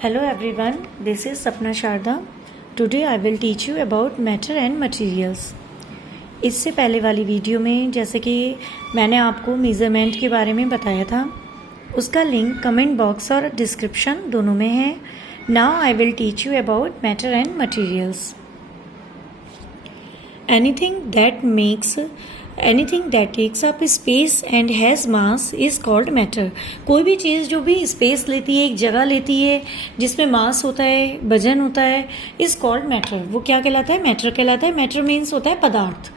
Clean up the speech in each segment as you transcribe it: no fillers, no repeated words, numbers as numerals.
Hello everyone, this is Sapna Sharda. Today I will teach you about matter and materials. इससे पहले वाली video में जैसे कि मैंने आपको मेज़रमेंट के बारे में बताया था, उसका लिंक कमेंट बॉक्स और डिस्क्रिप्शन दोनों में है. Now I will teach you about matter and materials. Anything that takes up space and has mass is called matter. कोई भी चीज़ जो भी स्पेस लेती है, एक जगह लेती है, जिसमें मास होता है, वजन होता है, इज कॉल्ड मैटर. वो क्या कहलाता है? मैटर कहलाता है. मैटर मीन्स होता है पदार्थ.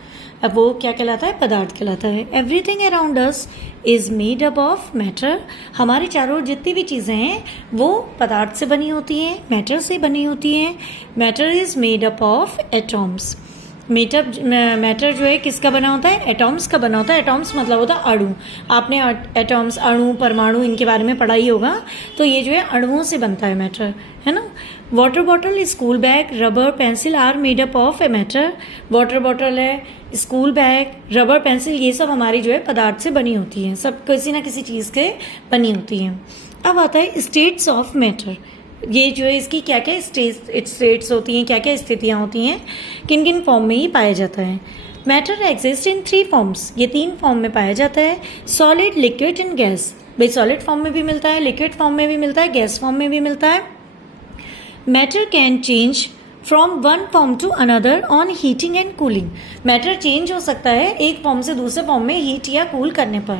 अब वो क्या कहलाता है? पदार्थ कहलाता है. Everything around us is made up of matter. हमारे चारों ओर जितनी भी चीज़ें हैं वो पदार्थ से बनी होती हैं, मैटर से बनी होती हैं. Matter is made up of atoms. Matter जो है किसका बना होता है? एटॉम्स का बना होता है. एटॉम्स मतलब होता है अणु. आपने एटॉम्स, अणु, परमाणु, इनके बारे में पढ़ा ही होगा. तो ये जो है अणुओं से बनता है मैटर, है ना. Water bottle, school bag, rubber, pencil are made up of a matter. Water bottle है, स्कूल बैग, रबर, पेंसिल, ये सब हमारी जो है पदार्थ से बनी होती हैं. सब किसी ना किसी चीज़ के बनी होती हैं. अब आता है स्टेट्स ऑफ मैटर. ये जो है इसकी क्या क्या स्टेट्स होती हैं, क्या क्या स्थितियाँ होती हैं, किन किन फॉर्म में ही पाया जाता है. Matter exist in 3 forms. ये 3 फॉर्म में पाया जाता है. Solid, liquid and gas. भाई सॉलिड फॉर्म में भी मिलता है, लिक्विड फॉर्म में भी मिलता है, गैस फॉर्म में भी मिलता है. Matter can change from one form to another on heating and cooling. Matter change हो सकता है एक फॉर्म से दूसरे फॉर्म में हीट या कूल करने पर.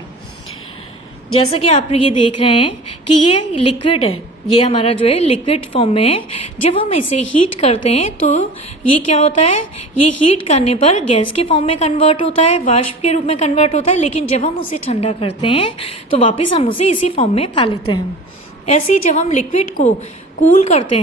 जैसा कि आप ये देख रहे हैं कि ये लिक्विड है, ये हमारा जो है लिक्विड फॉर्म में है. जब हम इसे हीट करते हैं तो ये क्या होता है? ये हीट करने पर गैस के फॉर्म में कन्वर्ट होता है, वाष्प के रूप में कन्वर्ट होता है. लेकिन जब हम उसे ठंडा करते हैं तो वापस हम उसे इसी फॉर्म में पा लेते हैं. ऐसे ही जब हम लिक्विड को कूल करते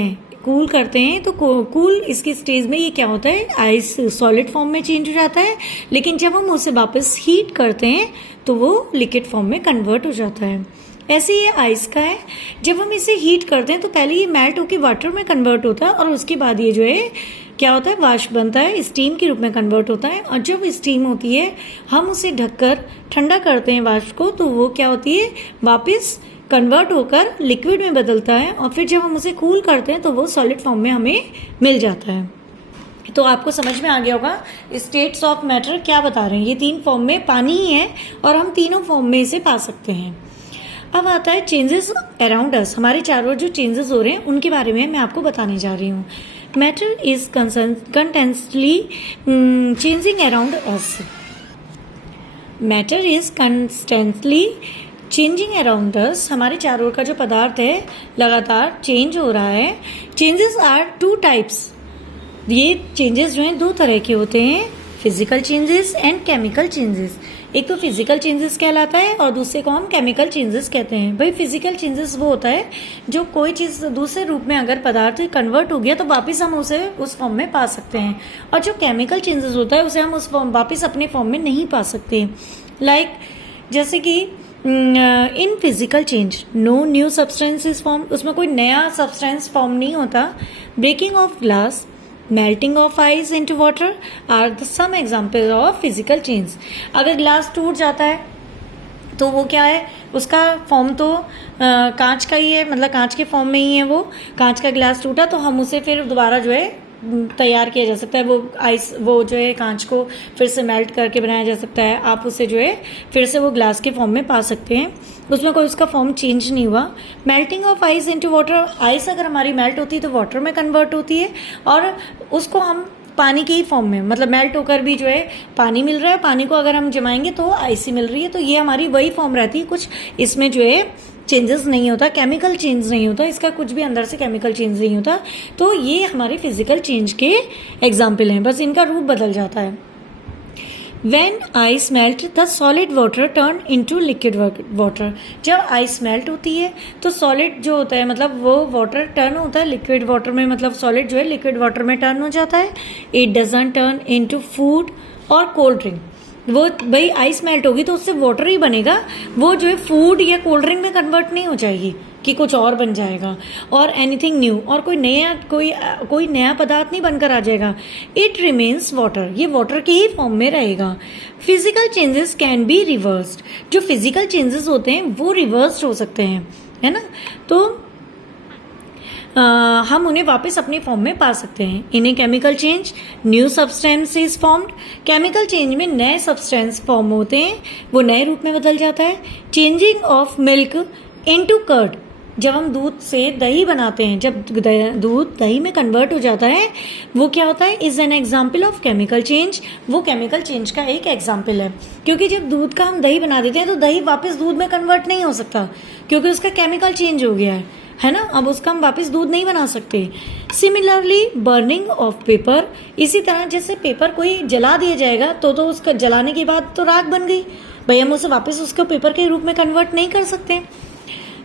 हैं तो कूल इसकी स्टेज में ये क्या होता है? आइस सॉलिड फॉर्म में चेंज हो जाता है. लेकिन जब हम उसे वापस हीट करते हैं तो वो लिक्विड फॉर्म में कन्वर्ट हो जाता है. ऐसे ये आइस का है. जब हम इसे हीट करते हैं तो पहले ये मेल्ट होकर वाटर में कन्वर्ट होता है और उसके बाद ये जो है क्या होता है? वाष्प बनता है, स्टीम के रूप में कन्वर्ट होता है. और जब स्टीम होती है हम उसे ढककर ठंडा करते हैं वाष्प को, तो वो क्या होती है? वापस कन्वर्ट होकर लिक्विड में बदलता है. और फिर जब हम उसे कूल करते हैं तो वो सॉलिड फॉर्म में हमें मिल जाता है. तो आपको समझ में आ गया होगा स्टेट्स ऑफ मैटर क्या बता रहे हैं. ये 3 फॉर्म में पानी ही है और हम तीनों फॉर्म में इसे पा सकते हैं. अब आता है चेंजेस अराउंड अस. हमारे चारों जो चेंजेस हो रहे हैं उनके बारे में मैं आपको बताने जा रही हूँ. Matter is constantly changing around us. Matter is constantly changing around us. हमारे चारों ओर का जो पदार्थ है लगातार चेंज हो रहा है. Changes are 2 types. ये चेंजेस जो हैं 2 तरह के होते हैं, physical changes and chemical changes. एक तो फिजिकल चेंजेस कहलाता है और दूसरे को हम केमिकल चेंजेस कहते हैं. भाई फिजिकल चेंजेस वो होता है जो कोई चीज़ दूसरे रूप में अगर पदार्थ कन्वर्ट हो गया तो वापस हम उसे उस फॉर्म में पा सकते हैं. और जो केमिकल चेंजेस होता है उसे हम उस फॉर्म वापस अपने फॉर्म में नहीं पा सकते. लाइक जैसे कि in physical change no new substance is form. उसमें कोई नया सब्सटेंस फॉर्म नहीं होता. Breaking of glass, melting of ice into water are the some example of physical change. अगर ग्लास टूट जाता है तो वो क्या है? उसका फॉर्म तो कांच का ही है, मतलब कांच के फॉर्म में ही है. वो कांच का ग्लास टूटा तो हम उसे फिर दोबारा जो है तैयार किया जा सकता है. वो जो है कांच को फिर से मेल्ट करके बनाया जा सकता है. आप उसे जो है फिर से वो ग्लास के फॉर्म में पा सकते हैं. उसमें कोई उसका फॉर्म चेंज नहीं हुआ. Melting of ice into water. Ice अगर हमारी मेल्ट होती है तो वाटर में कन्वर्ट होती है और उसको हम पानी के ही फॉर्म में, मतलब मेल्ट होकर भी जो है पानी मिल रहा है. पानी को अगर हम जमाएंगे तो आइस ही मिल रही है. तो ये हमारी वही फॉर्म रहती है. कुछ इसमें जो है चेंजेस नहीं होता, केमिकल चेंज नहीं होता, इसका कुछ भी अंदर से केमिकल चेंज नहीं होता. तो ये हमारे फिजिकल चेंज के एग्जाम्पल हैं, बस इनका रूप बदल जाता है. When ice melt, the solid water turn into liquid water. जब आइस मेल्ट होती है तो सॉलिड जो होता है, मतलब वो वाटर टर्न होता है लिक्विड वाटर में, मतलब सॉलिड जो है लिक्विड वाटर में टर्न हो जाता है. It doesn't turn into food और कोल्ड ड्रिंक. वो भाई आइस मेल्ट होगी तो उससे वाटर ही बनेगा. वो जो है फूड या कोल्ड ड्रिंक में कन्वर्ट नहीं हो जाएगी कि कुछ और बन जाएगा. और एनीथिंग न्यू, और कोई नया पदार्थ नहीं बनकर आ जाएगा. It remains water. ये वाटर के ही फॉर्म में रहेगा. Physical changes can be reversed. जो फिजिकल चेंजेस होते हैं वो रिवर्स्ड हो सकते हैं, है ना. तो हम उन्हें वापस अपनी फॉर्म में पा सकते हैं। इन्हें chemical change, new substance is formed. Chemical change में नए सब्सटेंस फॉर्म होते हैं, वो नए रूप में बदल जाता है। Changing of milk into curd, जब हम दूध से दही बनाते हैं, जब दूध दही में कन्वर्ट हो जाता है, वो क्या होता है, is an example of chemical change. वो केमिकल चेंज का एक एग्जाम्पल है, क्योंकि जब दूध का हम दही बना देते हैं तो दही वापस दूध में कन्वर्ट नहीं हो सकता, क्योंकि उसका केमिकल चेंज हो गया है ना। अब उसका हम वापस दूध नहीं बना सकते। सिमिलरली बर्निंग ऑफ पेपर, इसी तरह जैसे पेपर कोई जला दिया जाएगा तो उसका जलाने के बाद तो राख बन गई, भाई हम उसे वापस उसको पेपर के रूप में कन्वर्ट नहीं कर सकते।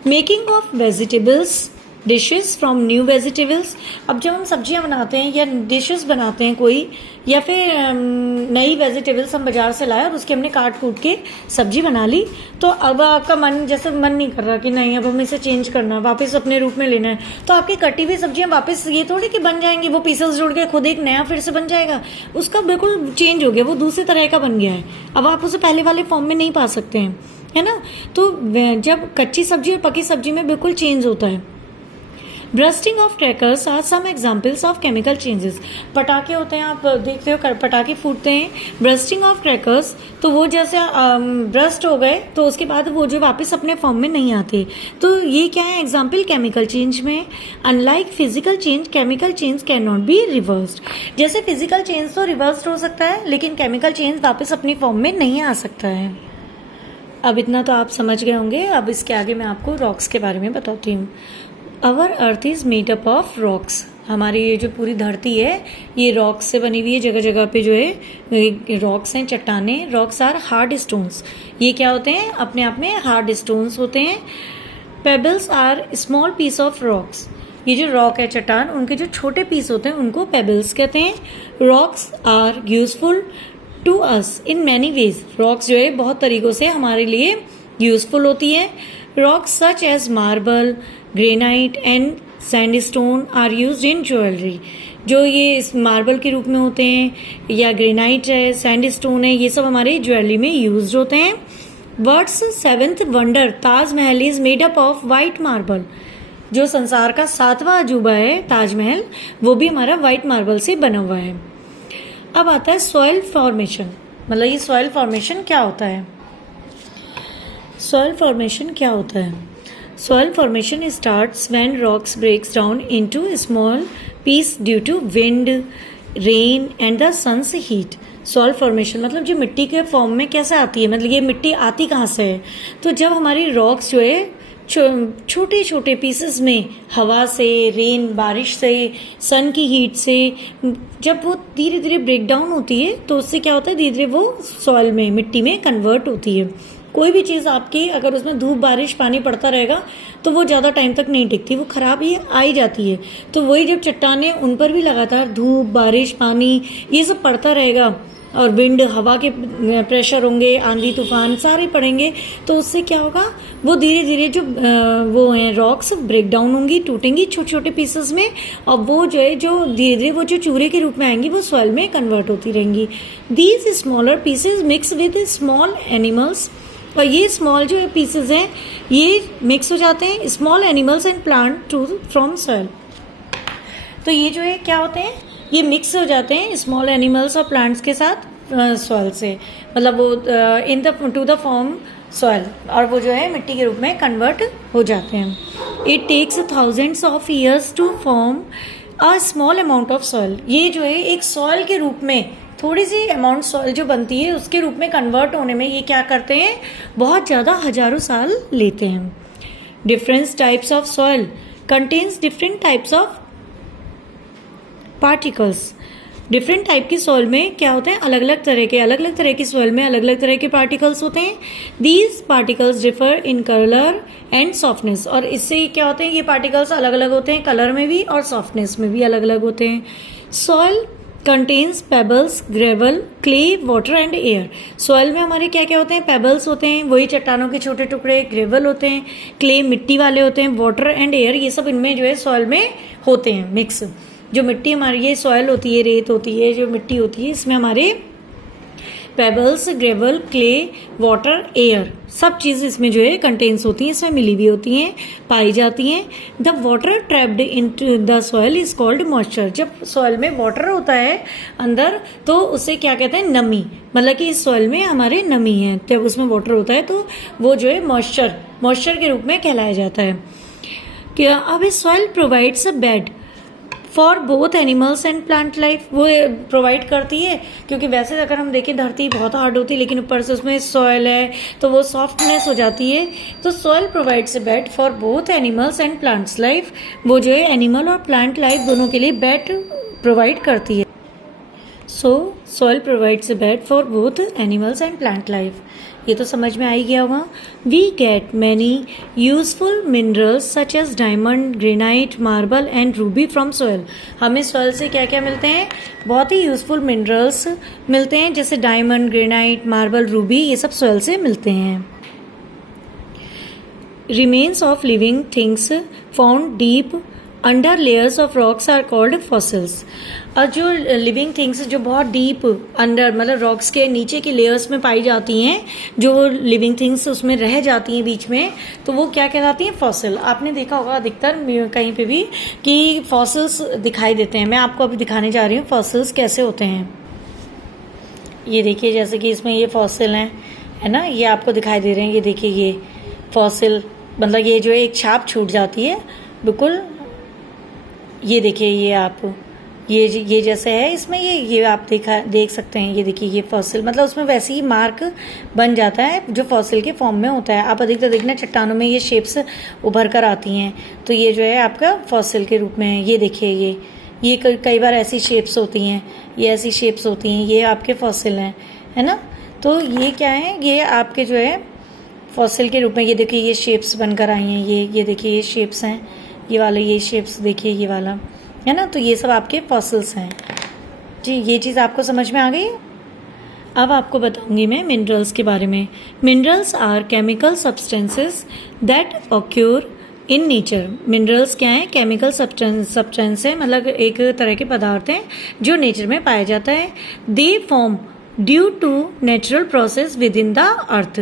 Making of vegetables dishes from new vegetables, अब जब हम सब्जियां बनाते हैं या डिशेस बनाते हैं कोई, या फिर नई वेजिटेबल्स हम बाजार से लाए और उसके हमने काट कूट के सब्जी बना ली, तो अब आपका मन जैसे मन नहीं कर रहा कि नहीं अब हमें इसे चेंज करना, वापस अपने रूप में लेना है, तो आपकी कटी हुई सब्जियां वापस ये थोड़ी कि बन जाएंगी, वो पीसेस जोड़ के खुद एक नया फिर से बन जाएगा, उसका बिल्कुल चेंज हो गया, वो दूसरे तरह का बन गया है। अब आप उसे पहले वाले फॉर्म में नहीं पा सकते हैं, है ना। तो जब कच्ची सब्जी और पकी सब्जी में बिल्कुल चेंज होता है। Bursting of crackers are some examples of chemical changes. पटाखे होते हैं, आप देखते हो पटाखे फूटते हैं, ब्रस्टिंग ऑफ क्रैकर्स, तो वो जैसे ब्रस्ट हो गए तो उसके बाद वो जो वापस अपने फॉर्म में नहीं आते, तो ये क्या है एग्जाम्पल केमिकल चेंज में। Unlike physical change, chemical change can not be reversed. जैसे फिजिकल चेंज तो रिवर्स्ड हो सकता है, लेकिन केमिकल चेंज वापस अपनी फॉर्म में नहीं आ सकता है। अब इतना तो आप समझ गए होंगे। अब इसके आगे मैं आपको रॉक्स के बारे में बताती हूँ। Our earth is made up of rocks, हमारी ये जो पूरी धरती है ये रॉक्स से बनी हुई है। जगह जगह पे जो है रॉक्स हैं, चट्टानें। रॉक्स आर हार्ड स्टोन्स, ये क्या होते हैं, अपने आप में हार्ड स्टोन्स होते हैं। Pebbles are small piece of rocks, ये जो रॉक है चट्टान, उनके जो छोटे पीस होते हैं उनको पेबल्स कहते हैं। Rocks are useful to us in many ways, rocks जो है बहुत तरीकों से हमारे लिए यूजफुल होती है। Rocks such as marble, granite and sandstone are used in jewellery, जो ये इस मार्बल के रूप में होते हैं, या ग्रेनाइट है, सैंडस्टोन है, ये सब हमारे ज्वेलरी में यूज होते हैं। Words seventh wonder Taj Mahal is made up of white marble, जो संसार का 7वां अजूबा है ताजमहल, वो भी हमारा वाइट मार्बल से बना हुआ है। अब आता है सॉइल फॉर्मेशन, मतलब ये सॉइल फॉर्मेशन क्या होता है। सॉइल फॉर्मेशन क्या होता है? Soil formation starts when rocks breaks down into small piece due to wind, rain and the sun's heat. Soil formation मतलब जो मिट्टी के फॉर्म में कैसे आती है, मतलब ये मिट्टी आती कहाँ से है, तो जब हमारी रॉक्स जो है छोटे छोटे पीसेस में हवा से, रेन बारिश से, सन की हीट से, जब वो धीरे धीरे ब्रेक डाउन होती है तो उससे क्या होता है, धीरे धीरे वो सॉइल में, मिट्टी में कन्वर्ट होती है। कोई भी चीज़ आपकी अगर उसमें धूप बारिश पानी पड़ता रहेगा तो वो ज़्यादा टाइम तक नहीं टिकती, वो खराब ही आई जाती है। तो वही जब चट्टानें, उन पर भी लगातार धूप बारिश पानी ये सब पड़ता रहेगा, और विंड हवा के प्रेशर होंगे, आंधी तूफान सारे पड़ेंगे, तो उससे क्या होगा, वो धीरे धीरे जो वो हैं रॉक्स ब्रेक डाउन होंगी, टूटेंगी छोटे छोटे पीसेस में, और वो जो है जो धीरे धीरे वो जो चूरे के रूप में आएंगी वो सॉइल में कन्वर्ट होती रहेंगी। These smaller pieces mix with small animals, और ये स्मॉल जो पीसेज हैं ये मिक्स हो जाते हैं small animals and plant too from soil. तो ये जो है क्या होते हैं, ये मिक्स हो जाते हैं स्मॉल एनिमल्स और प्लांट्स के साथ सॉइल से, मतलब वो in the two the form soil, और वो जो है मिट्टी के रूप में कन्वर्ट हो जाते हैं। It takes thousands of years to form a small amount of soil, ये जो है एक सॉइल के रूप में थोड़ी सी अमाउंट सॉइल जो बनती है उसके रूप में कन्वर्ट होने में ये क्या करते हैं, बहुत ज़्यादा हजारों साल लेते हैं। Different types of soil contains different types of particles. Different type की सॉइल में क्या होते हैं, अलग अलग तरह की सॉइल में अलग अलग तरह के पार्टिकल्स होते हैं। These particles differ in colour and softness, और इससे क्या होते हैं, ये पार्टिकल्स अलग अलग होते हैं, कलर में भी और सॉफ्टनेस में भी अलग अलग होते हैं। Soil contains pebbles, gravel, clay, water and air. Soil में हमारे क्या क्या होते हैं, पेबल्स होते हैं, वही चट्टानों के छोटे टुकड़े, ग्रेवल होते हैं, क्ले मिट्टी वाले होते हैं, वाटर एंड एयर ये सब इनमें जो है सॉइल में होते हैं मिक्स। जो मिट्टी हमारी ये सॉइल होती है, रेत होती है, जो मिट्टी होती है, इसमें हमारे pebbles, gravel, clay, water, air, सब चीज़ इसमें जो है कंटेन्स होती हैं, इसमें मिली हुई होती हैं, पाई जाती हैं। The water trapped into the soil is called moisture. जब सॉइल में वाटर होता है अंदर तो उसे क्या कहते हैं, नमी, मतलब कि इस सॉइल में हमारे नमी है, जब उसमें वाटर होता है तो वो जो है मॉइस्चर के रूप में कहलाया जाता है। क्या अब इस soil provides a bed for both animals and plant life, वो प्रोवाइड करती है, क्योंकि वैसे अगर हम देखें धरती बहुत हार्ड होती है, लेकिन ऊपर से उसमें सॉयल है तो वो सॉफ्टनेस हो जाती है। तो soil provides a bed for both animals and plants life, वो जो है एनिमल और प्लांट लाइफ दोनों के लिए बेड प्रोवाइड करती है। So soil provides a bed for both animals and plant life, ये तो समझ में आ ही गया होगा। We get many useful minerals such as diamond, granite, marble and ruby from soil. हमें सॉइल से क्या क्या मिलते हैं, बहुत ही यूजफुल मिनरल्स मिलते हैं, जैसे डायमंड, ग्रेनाइट, मार्बल, रूबी, ये सब सॉइल से मिलते हैं। Remains of living things found deep under layers of rocks are called fossils. और जो लिविंग थिंग्स जो बहुत डीप अंडर, मतलब रॉक्स के नीचे की लेयर्स में पाई जाती हैं, जो लिविंग थिंग्स उसमें रह जाती हैं बीच में, तो वो क्या कहलाती हैं, फॉसिल। आपने देखा होगा अधिकतर कहीं पे भी कि फॉसिल्स दिखाई देते हैं। मैं आपको अभी दिखाने जा रही हूँ फॉसिल्स कैसे होते हैं। ये देखिए, जैसे कि इसमें ये फॉसिल हैं, है ना, ये आपको दिखाई दे रहे हैं। ये देखिए ये फॉसिल, मतलब ये जो है एक छाप छूट जाती है बिल्कुल। ये देखिए ये आप ये जैसे है इसमें, ये आप देख सकते हैं। ये देखिए ये फॉसिल, मतलब उसमें वैसे ही मार्क बन जाता है जो फॉसिल के फॉर्म में होता है। आप अधिकतर देखना चट्टानों में ये शेप्स उभर कर आती हैं, तो ये जो है आपका फॉसिल के रूप में है। ये देखिए ये कई बार ऐसी शेप्स होती हैं, ये ऐसी शेप्स होती हैं, ये आपके फॉसिल हैं, है ना। तो ये क्या है, ये आपके जो है फॉसिल के रूप में। ये देखिए ये शेप्स बनकर आई हैं, ये देखिए ये शेप्स हैं, ये वाले ये शेप्स देखिए, ये वाला है ना। तो ये सब आपके फॉसिल्स हैं जी। ये चीज़ आपको समझ में आ गई। अब आपको बताऊंगी मैं मिनरल्स के बारे में। Minerals are chemical substances that occur in nature. Minerals क्या है, केमिकल सब्सटेंस है, मतलब एक तरह के पदार्थ हैं जो नेचर में पाया जाता है। They form due to natural process within the earth.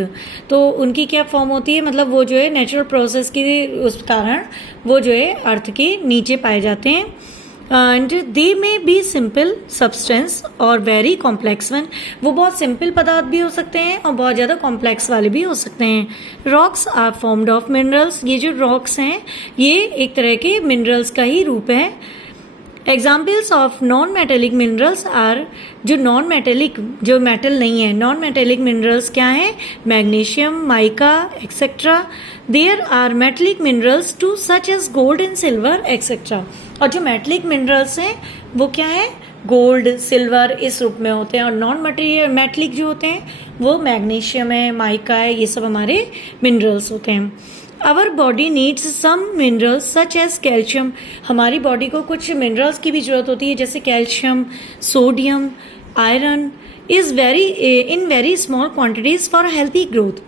तो उनकी क्या फॉर्म होती है, मतलब वो जो है नेचुरल प्रोसेस की उस कारण वो जो है अर्थ के नीचे पाए जाते हैं। एंड दे में बी सिंपल सब्सटेंस और वेरी कॉम्प्लेक्स वन। वो बहुत सिंपल पदार्थ भी हो सकते हैं और बहुत ज़्यादा कॉम्प्लेक्स वाले भी हो सकते हैं। Rocks are formed of minerals. ये जो रॉक्स हैं ये एक तरह के मिनरल्स का ही रूप है। Examples of non metallic minerals are, जो नॉन मेटेलिक, जो मेटल नहीं है, नॉन मेटेलिक मिनरल्स क्या है, magnesium, mica etcetera. There are metallic minerals too such as gold and silver etcetera. और जो मेटेलिक मिनरल्स हैं वो क्या है, गोल्ड, सिल्वर, इस रूप में होते हैं। और नॉन मेटेलिक जो होते हैं वो मैग्नीशियम है, माइका है, ये सब हमारे मिनरल्स होते हैं। Our body needs some minerals such as calcium. हमारी बॉडी को कुछ मिनरल्स की भी जरूरत होती है, जैसे calcium, sodium, iron is in very small quantities for healthy growth.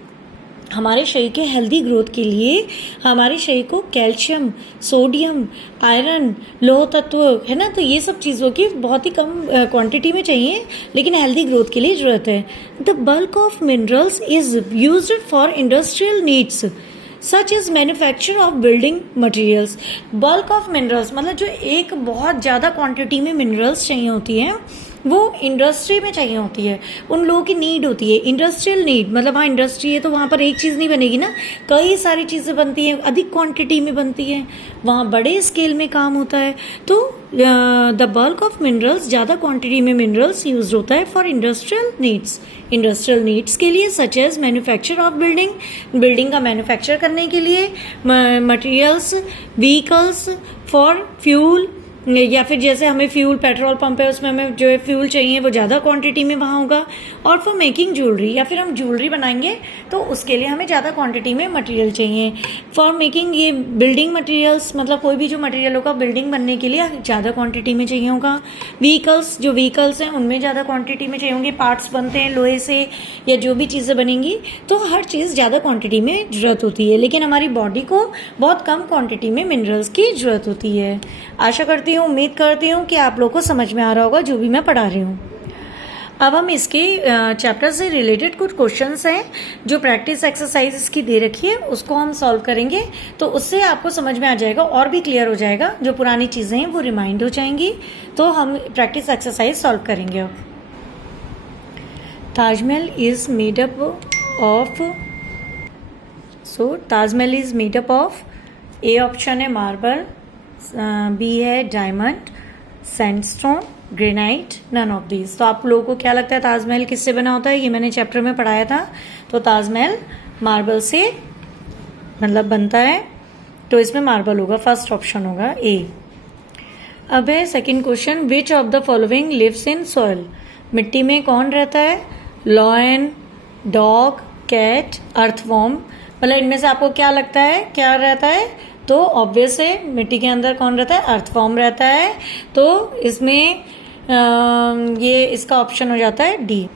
हमारे शरीर के हेल्दी ग्रोथ के लिए हमारे शरीर को कैल्शियम, सोडियम, आयरन, लोह तत्व, है ना, तो ये सब चीज़ों की बहुत ही कम क्वांटिटी में चाहिए, लेकिन हेल्दी ग्रोथ के लिए ज़रूरत है। The bulk of minerals is used for industrial needs such is manufacture of building materials. Bulk of minerals मतलब जो एक बहुत ज़्यादा क्वांटिटी में मिनरल्स चाहिए होती है वो इंडस्ट्री में चाहिए होती है, उन लोगों की नीड होती है, इंडस्ट्रियल नीड। मतलब वहाँ इंडस्ट्री है तो वहाँ पर एक चीज़ नहीं बनेगी ना, कई सारी चीज़ें बनती हैं, अधिक क्वांटिटी में बनती हैं, वहाँ बड़े स्केल में काम होता है। तो द बल्क ऑफ मिनरल्स, ज़्यादा क्वांटिटी में मिनरल्स यूज होता है for industrial needs, industrial needs के लिए, such as manufacture of building का मैन्युफैक्चर करने के लिए, मटेरियल्स, व्हीकल्स, फॉर फ्यूल, या फिर जैसे हमें फ्यूल, पेट्रोल पंप है उसमें हमें जो है फ्यूल चाहिए वो ज़्यादा क्वांटिटी में वहाँ होगा। और फॉर मेकिंग ज्वेलरी, या फिर हम ज्वेलरी बनाएंगे तो उसके लिए हमें ज़्यादा क्वांटिटी में मटेरियल चाहिए। फॉर मेकिंग ये बिल्डिंग मटेरियल्स, मतलब कोई भी जो मटेरियल होगा बिल्डिंग बनने के लिए ज़्यादा क्वांटिटी में चाहिए होगा। व्हीकल्स, जो व्हीकल्स हैं उनमें ज़्यादा क्वांटिटी में चाहिए होंगे, पार्ट्स बनते हैं लोहे से या जो भी चीज़ें बनेंगी, तो हर चीज़ ज़्यादा क्वांटिटी में ज़रूरत होती है। लेकिन हमारी बॉडी को बहुत कम क्वांटिटी में मिनरल्स की ज़रूरत होती है। आशा करती हूँ, उम्मीद करती हूँ कि आप लोग को समझ में आ रहा होगा जो भी मैं पढ़ा रही हूँ। अब हम इसके चैप्टर से रिलेटेड कुछ क्वेश्चंस हैं जो प्रैक्टिस एक्सरसाइज इसकी दे रखी है, उसको हम सॉल्व करेंगे। तो उससे आपको समझ में आ जाएगा और भी क्लियर हो जाएगा, जो पुरानी चीज़ें हैं वो रिमाइंड हो जाएंगी। तो हम प्रैक्टिस एक्सरसाइज सॉल्व करेंगे अब। Taj Mahal is made up of, Taj Mahal is made up of, A option है मार्बल, बी है diamond, sandstone, granite, none of these. तो आप लोगों को क्या लगता है ताजमहल किससे बना होता है? ये मैंने चैप्टर में पढ़ाया था। तो ताजमहल मार्बल से मतलब बनता है, तो इसमें मार्बल होगा, फर्स्ट ऑप्शन होगा ए। अब है second question, which of the following lives in soil? मिट्टी में कौन रहता है? Lion, dog, cat, earthworm. मतलब इनमें से आपको क्या लगता है क्या रहता है? तो ऑब्वियस है मिट्टी के अंदर कौन रहता है? अर्थवॉर्म रहता है। तो इसमें ये इसका ऑप्शन हो जाता है डी।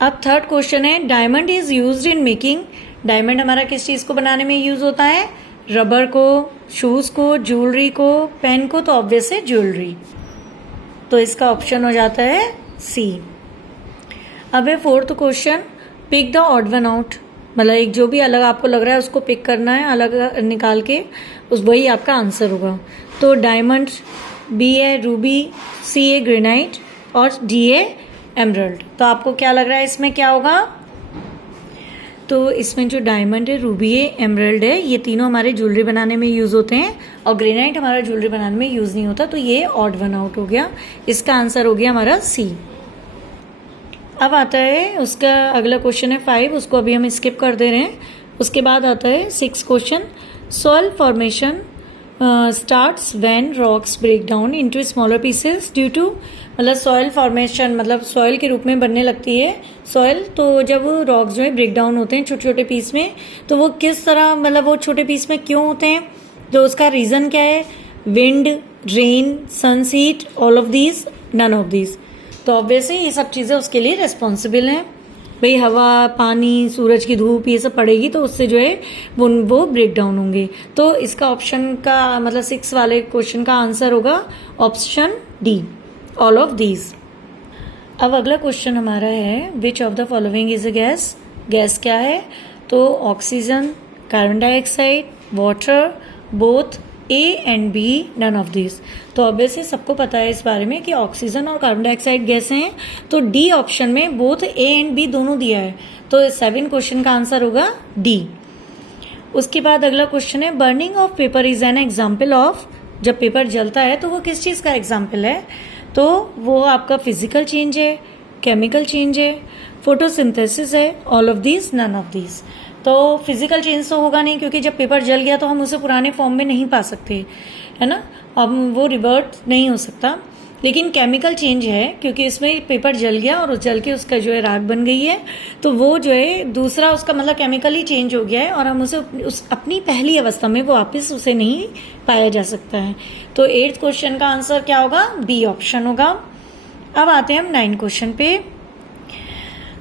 अब थर्ड क्वेश्चन है, diamond is used in making. Diamond हमारा किस चीज़ को बनाने में यूज होता है? रबर को, शूज़ को, ज्वेलरी को, पेन को। तो ऑब्वियस है ज्वेलरी। तो इसका ऑप्शन हो जाता है सी। अब है fourth question, pick the odd one out. मतलब एक जो भी अलग आपको लग रहा है उसको पिक करना है, अलग निकाल के उस वही आपका आंसर होगा। तो डायमंड, बी है रूबी, सी है ग्रेनाइट और डी है एमरल्ड। तो आपको क्या लग रहा है इसमें क्या होगा? तो इसमें जो डायमंड है, रूबी है, एमरल्ड है, ये तीनों हमारे ज्वेलरी बनाने में यूज़ होते हैं और ग्रेनाइट हमारा ज्वेलरी बनाने में यूज़ नहीं होता। तो ये ऑड वन आउट हो गया। इसका आंसर हो गया हमारा सी। अब आता है उसका अगला क्वेश्चन है 5, उसको अभी हम स्किप कर दे रहे हैं। उसके बाद आता है 6 question, soil formation starts when rocks break down into smaller pieces due to. मतलब सॉइल फॉर्मेशन मतलब सॉइल के रूप में बनने लगती है सॉइल, तो जब रॉक्स जो है ब्रेक डाउन होते हैं छोटे छोटे पीस में, तो वो किस तरह मतलब वो छोटे पीस में क्यों होते हैं? तो उसका रीज़न क्या है? Wind, rain, sunset, all of these, none of these. तो ऑब्वियसली ये सब चीज़ें उसके लिए रिस्पॉन्सिबल हैं। भाई हवा, पानी, सूरज की धूप ये सब पड़ेगी तो उससे जो है वो ब्रेक डाउन होंगे। तो इसका ऑप्शन का मतलब 6 वाले क्वेश्चन का आंसर होगा option D, all of these. अब अगला क्वेश्चन हमारा है, which of the following is a gas? Gas क्या है? तो oxygen, carbon dioxide, water, both, A and B, none of this. तो ऑब्वियसली सबको पता है इस बारे में कि ऑक्सीजन और कार्बन डाइऑक्साइड गैसें हैं। तो डी ऑप्शन में बोथ ए एंड बी दोनों दिया है, तो 7 क्वेश्चन का आंसर होगा डी। उसके बाद अगला क्वेश्चन है, burning of paper is an example of. जब पेपर जलता है तो वो किस चीज़ का एग्जाम्पल है? तो वो आपका फिजिकल चेंज है, केमिकल चेंज है, फोटोसिंथेसिस है, all of these, none of these. तो फिजिकल चेंज तो होगा नहीं क्योंकि जब पेपर जल गया तो हम उसे पुराने फॉर्म में नहीं पा सकते, है ना, अब वो रिवर्ट नहीं हो सकता। लेकिन केमिकल चेंज है क्योंकि इसमें पेपर जल गया और उस जल के उसका जो है राख बन गई है, तो वो जो है दूसरा उसका मतलब केमिकली चेंज हो गया है और हम उसे उस अपनी पहली अवस्था में वो वापस उसे नहीं पाया जा सकता है। तो 8th क्वेश्चन का आंसर क्या होगा? बी ऑप्शन होगा। अब आते हैं हम 9 क्वेश्चन पे।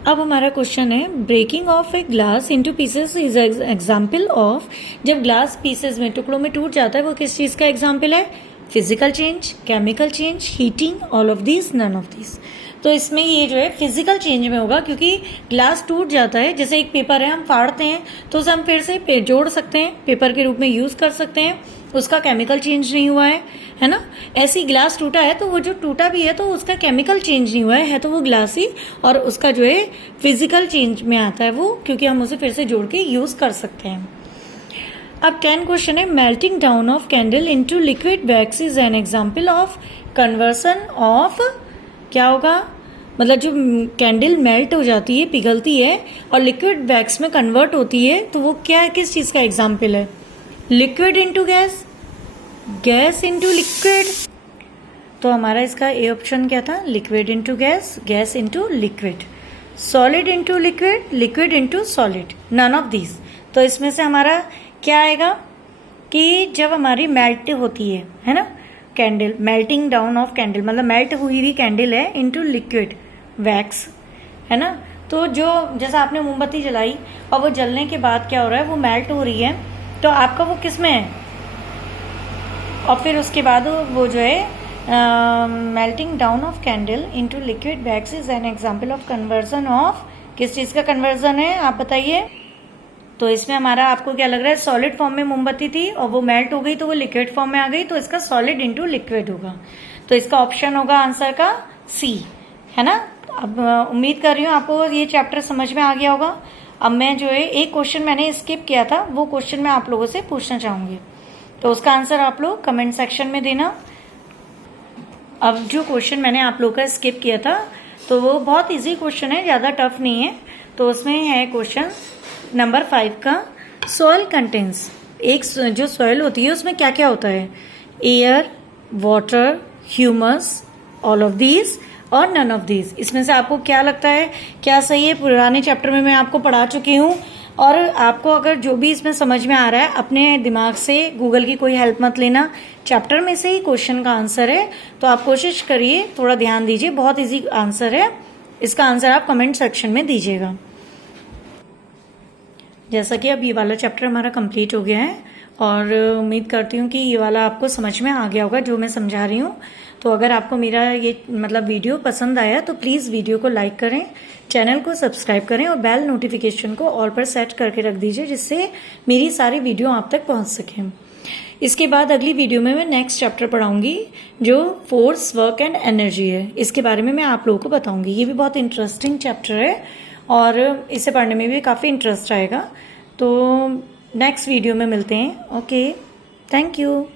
अब हमारा क्वेश्चन है, breaking of a glass into pieces is example of. जब ग्लास पीसेस में टुकड़ों में टूट जाता है वो किस चीज़ का एग्जाम्पल है? Physical change, chemical change, heating, all of these, none of these. तो इसमें ये जो है फिजिकल चेंज में होगा क्योंकि ग्लास टूट जाता है, जैसे एक पेपर है हम फाड़ते हैं तो उसे हम फिर से जोड़ सकते हैं, पेपर के रूप में यूज़ कर सकते हैं, उसका केमिकल चेंज नहीं हुआ है ना। ऐसी ग्लास टूटा है तो वो जो टूटा भी है तो उसका केमिकल चेंज नहीं हुआ है तो वो ग्लास ही, और उसका जो है फिजिकल चेंज में आता है वो, क्योंकि हम उसे फिर से जोड़ के यूज़ कर सकते हैं। अब 10 क्वेश्चन है, melting down of candle into liquid wax is an example of conversion of. क्या होगा? मतलब जो कैंडल मेल्ट हो जाती है, पिघलती है और लिक्विड वैक्स में कन्वर्ट होती है, तो वो क्या है, किस चीज़ का एग्जाम्पल है? Liquid into gas, gas into liquid. तो हमारा इसका ए ऑप्शन क्या था? Liquid into gas, gas into liquid, solid into liquid, liquid into solid, none of these. तो इसमें से हमारा क्या आएगा कि जब हमारी मेल्ट होती है ना candle, melting down of candle मतलब मेल्ट हुई हुई कैंडल है इनटू लिक्विड वैक्स, है ना। तो जो जैसा आपने मोमबत्ती जलाई और वो जलने के बाद क्या हो रहा है, वो मेल्ट हो रही है, तो आपका वो किस में है, और फिर उसके बाद वो जो है melting down of candle into liquid wax is an example of conversion of, किस चीज़ का कन्वर्जन है आप बताइए। तो इसमें हमारा आपको क्या लग रहा है, सॉलिड फॉर्म में मोमबत्ती थी और वो मेल्ट हो गई तो वो लिक्विड फॉर्म में आ गई, तो इसका सॉलिड इनटू लिक्विड होगा। तो इसका ऑप्शन होगा आंसर का सी, है ना। अब उम्मीद कर रही हूँ आपको ये चैप्टर समझ में आ गया होगा। अब मैं जो है एक क्वेश्चन मैंने स्किप किया था, वो क्वेश्चन मैं आप लोगों से पूछना चाहूंगी, तो उसका आंसर आप लोग कमेंट सेक्शन में देना। अब जो क्वेश्चन मैंने आप लोग का स्किप किया था तो वो बहुत इजी क्वेश्चन है, ज़्यादा टफ नहीं है। तो उसमें है क्वेश्चन नंबर 5 का, सॉइल कंटेंस, एक जो सॉइल होती है उसमें क्या क्या होता है, air, water, humus, all of these और नन ऑफ दीज। इसमें से आपको क्या लगता है, क्या सही है। पुराने चैप्टर में मैं आपको पढ़ा चुकी हूँ, और आपको अगर जो भी इसमें समझ में आ रहा है अपने दिमाग से, गूगल की कोई हेल्प मत लेना, चैप्टर में से ही क्वेश्चन का आंसर है, तो आप कोशिश करिए, थोड़ा ध्यान दीजिए, बहुत इजी आंसर है। इसका आंसर आप कमेंट सेक्शन में दीजिएगा। जैसा कि अब ये वाला चैप्टर हमारा कंप्लीट हो गया है, और उम्मीद करती हूँ कि ये वाला आपको समझ में आ गया होगा जो मैं समझा रही हूँ। तो अगर आपको मेरा ये वीडियो पसंद आया तो प्लीज़ वीडियो को लाइक करें, चैनल को सब्सक्राइब करें और बेल नोटिफिकेशन को ऑल पर सेट करके रख दीजिए, जिससे मेरी सारी वीडियो आप तक पहुँच सकें। इसके बाद अगली वीडियो में मैं नेक्स्ट चैप्टर पढ़ाऊंगी जो फोर्स, वर्क एंड एनर्जी है। इसके बारे में मैं आप लोगों को बताऊंगी। ये भी बहुत इंटरेस्टिंग चैप्टर है और इसे पढ़ने में भी काफ़ी इंटरेस्ट आएगा। तो नेक्स्ट वीडियो में मिलते हैं। Okay, thank you.